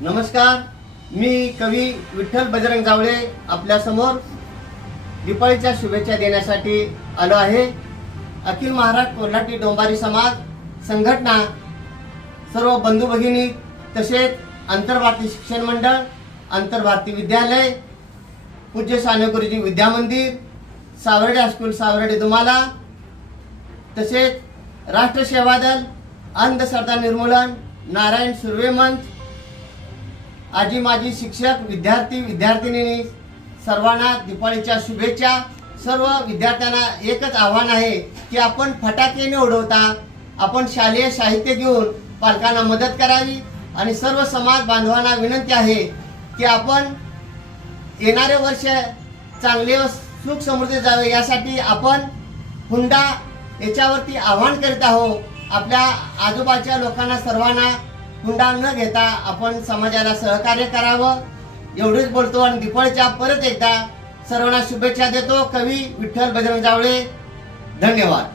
नमस्कार, मी कवी विठ्ठल बजरंग जावळे आपल्या समोर दिपाळीच्या शुभेच्छा देण्यासाठी आलो आहे। अखिल महाराष्ट्र कोल्हाटी डोंबारी समाज संघटना, सर्व बंधू भगिनी, तसेच आंतरभारतीय शिक्षण मंडळ, आंतरभारतीय विद्यालय, पूज्य साने गुरुजी विद्या मंदिर, सावर्डे हायस्कूल सावर्डे दुमाला, तसेच राष्ट्र सेवा दल, अंधश्रद्धा निर्मूलन, नारायण सुर्वे मंच, आजी माजी शिक्षक, विद्यार्थी विद्यार्थिनी सर्वांना दिपाळीच्या शुभेच्छा। सर्व विद्यार्थ्यांना एकच आव्हान आहे की आपण फटाके न उडवता आपण शालेय साहित्य घेऊन पालकांना मदत करावी आणि सर्व समाज बांधवांना विनंती आहे की आपण येणारे वर्ष चांगले व सुख समृद्धी जावे यासाठी आपण हुंडा याच्यावरती आव्हान करीत आहोत। आपल्या आजूबाजूच्या लोकांना सर्वांना हुंडा न घेता आपण समाजाला सहकार्य करावं एवढेच बोलतो आणि दिपाळीच्या परत एकदा सर्वांना शुभेच्छा देतो। कवी विठ्ठल बजरंग जावळे, धन्यवाद।